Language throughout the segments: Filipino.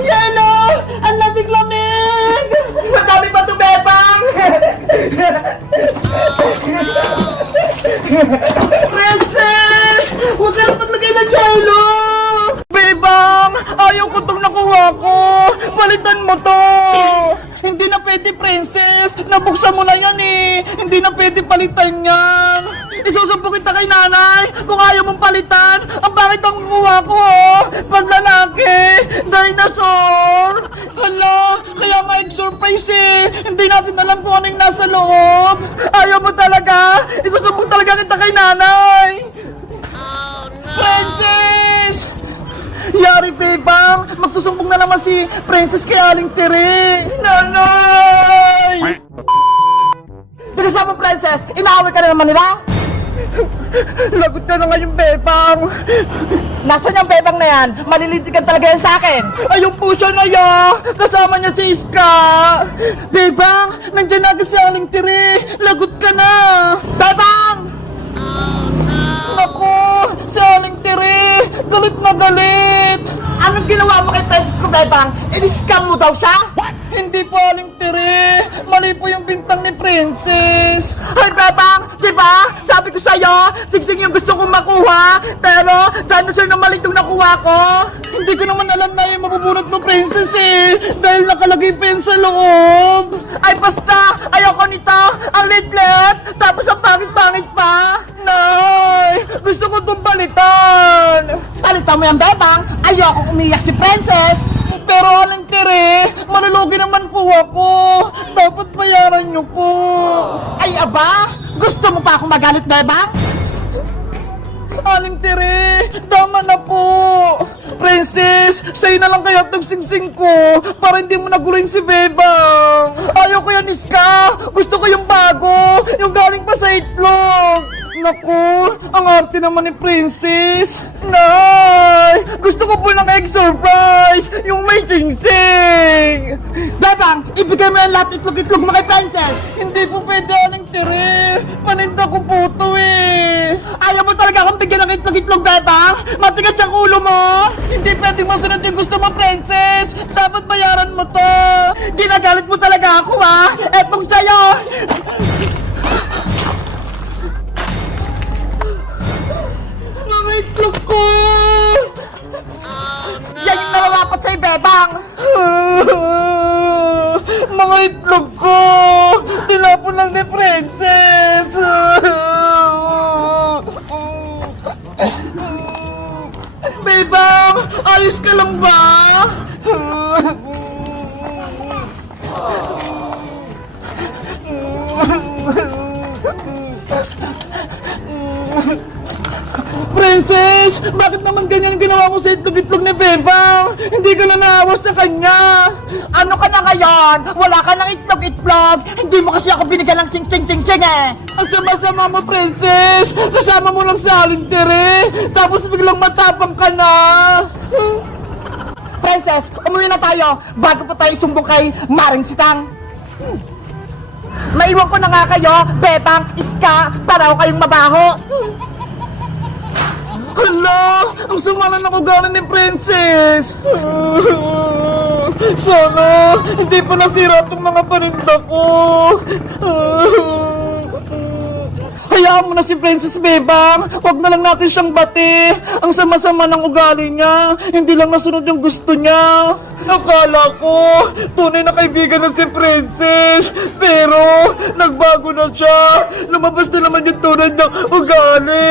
Yelo! Ang lamig-lamig! Madami pa ito, Bebang! Princess! Huwag ka na paglagay ng yelo! Bebang! Ayaw ko itong nakuha ko! Palitan mo to! Hindi na pwede, Princess! Nabuksan mo na yan eh! Hindi na pwede palitan yan! Isusumpo kita kay nanay kung ayaw mong palitan! Ang bakit ang kukuha ko oh! Paglalaki! Dinosaur! Hala! Kaya nga surprise eh! Hindi natin alam kung ano yung nasa loob! Ayaw mo talaga! Isusumpo talaga kita kay nanay! Oh no! Princess! Yari, Bebang! Magsusumbong na naman si Princess kay Aling Tere! Nanay! Kasama, Princess! Inaaway ka na naman nila? Lagot ka na ngayon, Bebang! Nasaan yung Bebang na yan? Malilitigan talaga yan sa akin! Ayun po siya na ya! Kasama niya si Iska! Bebang! Nandiyan na si Aling Tere! Lagot ka na! Bebang! Naku! Si Aling Tere! Galit na galit! Anong ginawa mo kay Princess ko, Bebang? In-scam mo daw siya? What? Hindi po, Aling Tere! Mali po yung bintang ni Princess! Ay, Bebang! Diba? Sabi ko sa'yo, sigsing yung gusto kong makuha! Pero, dinosaur na mali itong nakuha ko! Hindi ko naman alam na yung mabubunot mo, Princess eh! Dahil nakalagay pa yun sa loob! Ay, basta! Ayoko nito! Ang lit-lit! Tapos ang pangit-pangit pa! Nay! Gusto ko itong palitan! Palitan mo yan, Bebang! Ayoko umiyak si Princess! Pero Aling Tere, malulugi naman po ako. Dapat bayaran niyo po. Ay aba, gusto mo pa akong magalit, Bebang? Aling Tere, tama na po. Princess, sa'yo na lang kaya itong singsing ko para hindi mo naguluhin si Bebang. Ayaw ko yan, Iska. Gusto ko yung bago, yung galing pa sa itlog. Naku, ang arte naman ni Princess. Nay! Gusto ko po ng egg surprise! Yung may sing-sing! Bebang, ibigay mo yung lahat itlog-itlog mo kay Princess! Hindi po pwede, Aling Tere! Paninda ko po ito eh! Ayaw mo talaga akong bigyan ng itlog-itlog, Bebang? Matigas yung ulo mo! Hindi pwedeng masunod yung gusto mo, Princess! Dapat bayaran mo to! Ginagalit mo talaga ako, ha? Etong sa'yo! Itlog ko! Yan yung nararapat sa'yo, Bebang! Mga itlog ko! Tinapon lang ni Princess! Bebang! Ayos ka lang ba? Princess! Bakit naman ganyan ginawa mo sa itlog-itlog ni Bebang? Hindi ka na naawas sa kanya! Ano ka na ngayon? Wala ka ng itlog-itlog! Hindi mo kasi ako binigyan ng sing-sing-sing-sing eh! Ang sama-sama mo, Princess! Kasama mo lang sa Aling Tere! Tapos biglang matapang ka na! Princess, umuwi na tayo bago pa tayo sumbong kay Maring Sitang! Maiwan ko na nga kayo, Bebang, Iska, para ako kayong mabaho! Hala! Ang sama na nakugalan ni Princess! Sana hindi pa nasira itong mga paninda ko! Hayaan mo na si Princess, Bebang! Huwag na lang natin siyang bati! Ang sama-sama ng ugali niya! Hindi lang nasunod yung gusto niya! Akala ko, tunay na kaibigan na si Princess! Pero, nagbago na siya! Lumabas na naman yung tunay ng ugali!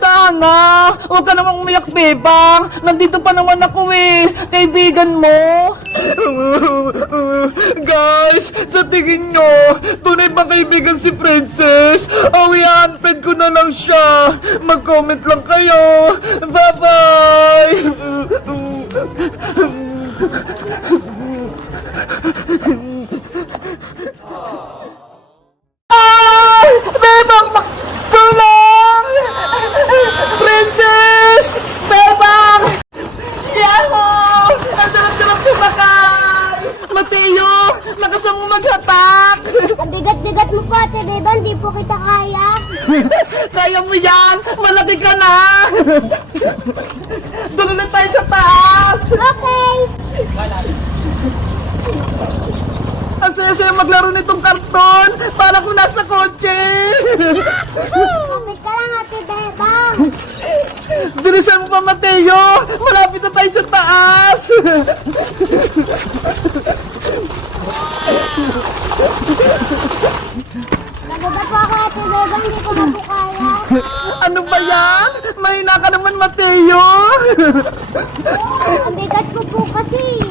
Tana! Huwag ka namang umiyak, Bebang! Nandito pa naman ako eh! Kaibigan mo! Guys, sa tingin nyo, tunay bang kaibigan si Princess? Awihanped ko na lang siya! Mag-comment lang kayo! Bye-bye! Ay! Bebang! Tulong! Princess! Bebang! Yahoo! Ang sarap-sarap sumakay! Mateo! Lakas mo maghatak! Ang bigat-bigat mo po, Ate Bebang, di po kita kaya. Kaya mo yan! Malaki ka na! Doon ulit tayo sa taas! Okay! Ang saya-saya maglaro nitong karton! Para kung nasa kotse! Kapit ka lang, Ate Bebang! Bilisan mo pa, Mateo! Malapit na tayo sa taas! Nababa po ako, Ate Bebang, hindi ko na po kaya. Ano ba yan? Mahina ka naman, Mateo! Ang bigat ko po kasi.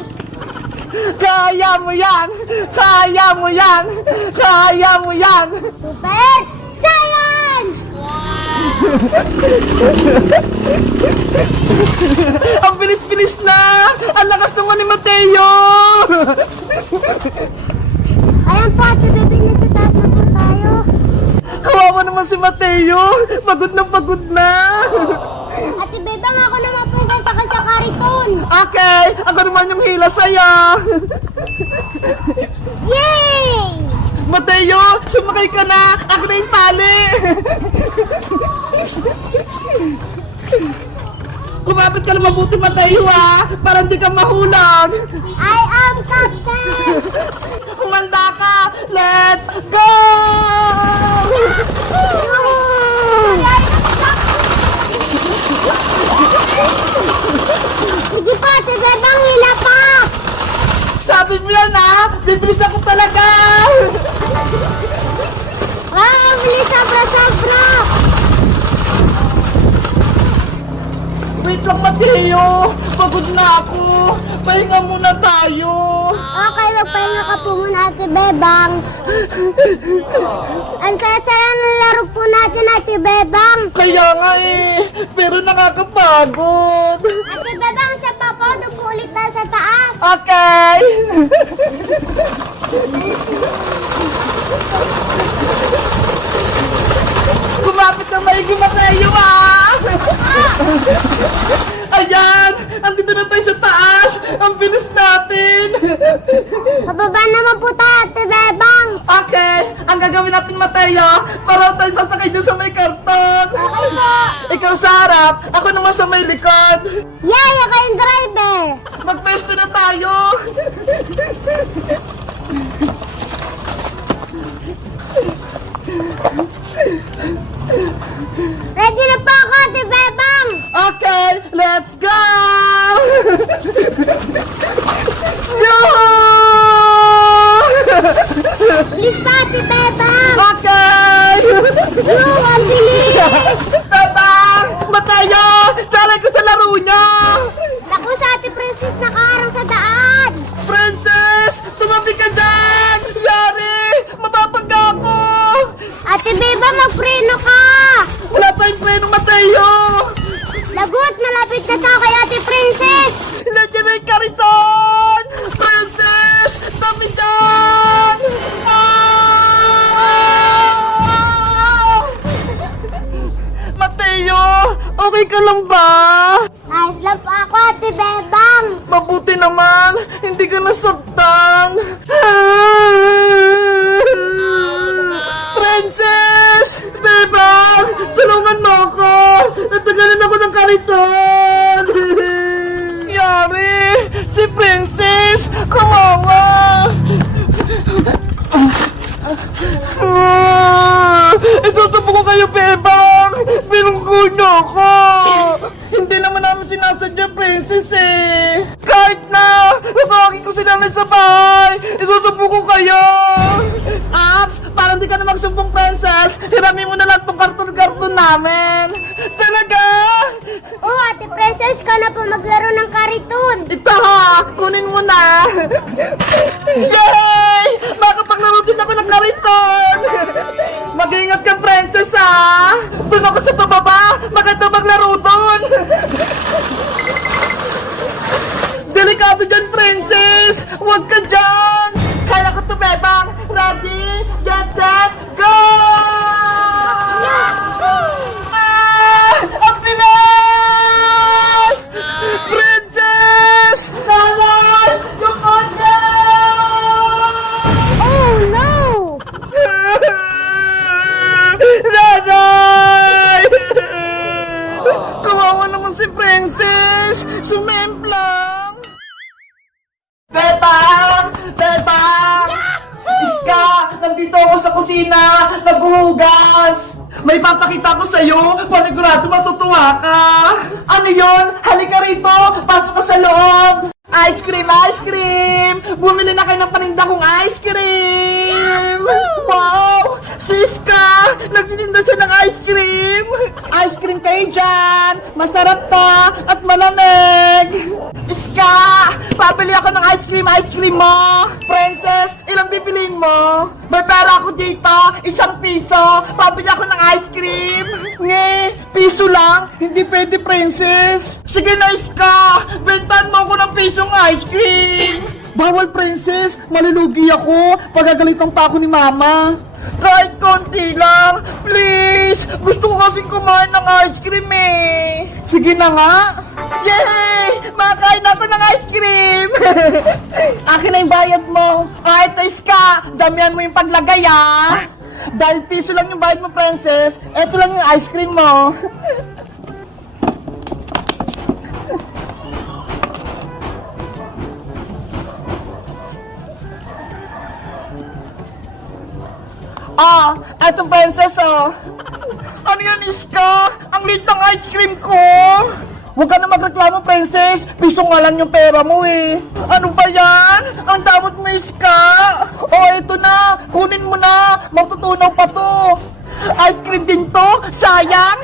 Kaya mo yan! Kaya mo yan! Kaya mo yan! Super Saiyan! Ang bilis-bilis na! Ang lakas naman ni Mateo! Ayan po, Ate Bebang, nasa taas na po tayo. Kawawa naman si Mateo! Pagod na! Ate Bebang, ako naman po yung sasakay sa kariton. Okay! Ako naman yung hila sa'yo! Yay! Mateo! Sumakay ka na! Ako na yung tali! Kumapit ka na mabuti, Mateo, ha! Para hindi ka mahulog! I am Captain! Umanda ka! Let's go! Sige pa, Ate Bebang, hila pa! Sabi mo yan, ha? Bibilis ako talaga! Wow, bilis, sobra-sobra! Wait lang, Mateo! Pagod na ako! Pahinga muna tayo! Okay, magpahinga ka po muna, Ate Bebang. Ang saya-saya ng laro po natin, Ate Bebang. Kaya nga eh! Pero nakakapagod! Ate Bebang, sa papa, doon po ulit tayo sa taas. Okay! Kumapit na maigi, Mateo, ha! Ayan! Andito na tayo sa taas! Ang bilis natin! Pababa naman po tayo, Ate Bebang. Okay! Ang gagawin natin, Mateo, para tayo sasakay dyan sa may karton! Okay po. Ikaw sa harap, ako naman sa may likod! Yay, ako yung driver. Magpesto na tayo! Ready na po ako, Ate Bebang. Okay, let's go! Yo! Bilis pa, Ate Bebang. Okay! Yo, ang bilis. Tabang! Mateo! Saray ko sa laro niya! Naku, sa Ate Princess nakaharang sa daan. Princess! Tumabi ka dyan! Yari! Mapapagka ako! Ate Bebang, magpreno ka. Wala tayong preno, Mateo! Lagot, malapit na tayo kay Ate Princess. Nandiyan na yung kariton! Princess! Tabi dyan! Ah! Mateo! Okay ka lang ba? Ayos lang po ako, Ate Bebang. Mabuti naman! Hindi ka nasaktan! Princess! Bebang! Tulungan mo ako! Natagalan ako ng kariton! Yari! Si Princess! Kawawa! Itutubo ko kayo, Bebang! Binunggo niyo ako! Hindi naman namin sinasadya, Princess, eh! Kahit na! Natawagin ko sila sa bahay! Itutubo ko kayo! Apps, para hindi ka na magsumbong, Princess, hiramin mo na lang tong karton-karton namin! Talaga? Oh, Ate Princess, ka na po maglaro ng kariton. Ito ha! Kunin mo na! Yay! Makapaglaro din ako ng kariton! Mag-ingat ka, Princess, ha! Doon ako sa pababa! Maganda maglaro doon! Delikado dyan, Princess! Huwag ka dyan! Kaya ko to, Bebang! Ready? Get set, go! Ah! Ang bilis! Princess! Tawag! Yung kotse! Oh, no! Nanay! May ipapakita ko sa'yo. Panigurado matutuwa ka. Ano yon? Halika rito. Pasok ka sa loob. Ice cream, ice cream! Bumili na kayo ng paninda kong ice cream! Wow! Siska! Nagtitinda siya ng ice cream! Ice cream kayo dyan! Masarap to at malamig! Iska! Pabili ako ng ice cream mo! Princess, ilang bibiliin mo? May pera ako dito! 1 piso! Pabili ako ng ice cream! Nge! Piso lang! Hindi pwede, princess! Sige na, Iska! Bentan mo ako ng pisong ice cream! Bawal, princess! Malulugi ako! Pagagalitan pa ako ni mama! Kahit konti lang! Please! Gusto ko kasing kumain ng ice cream eh! Sige na nga! Yay! Makakain ako ng ice cream! Akin na yung bayad mo! Ito, Iska! Damihan mo yung paglagay ah! Dahil piso lang yung bayad mo, princess, eto lang yung ice cream mo. Eto, princess, Ano yan, Iska? Ang liit ng ice cream ko! Huwag ka na magreklamo, princess. Piso nga lang yung pera mo eh. Ano ba yan? Ang damot mo, Iska. Ito na. Kunin mo na. Magtutunaw pa to. Ice cream din to. Sayang.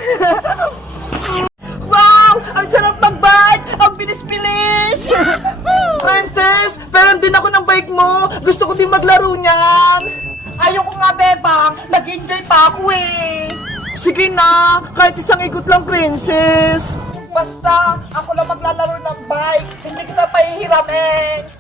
Wow! Ang sarap mag-bite. Ang bilis-bilis. Princess, pero din ako ng bike mo. Gusto ko din maglaro niyan. Ayoko nga, Bebang. Nag-enjoy pa ako eh. Sige na. Kahit isang ikot lang, princess. Basta, ako lang maglalaro ng bike. Hindi kita pahihiramin.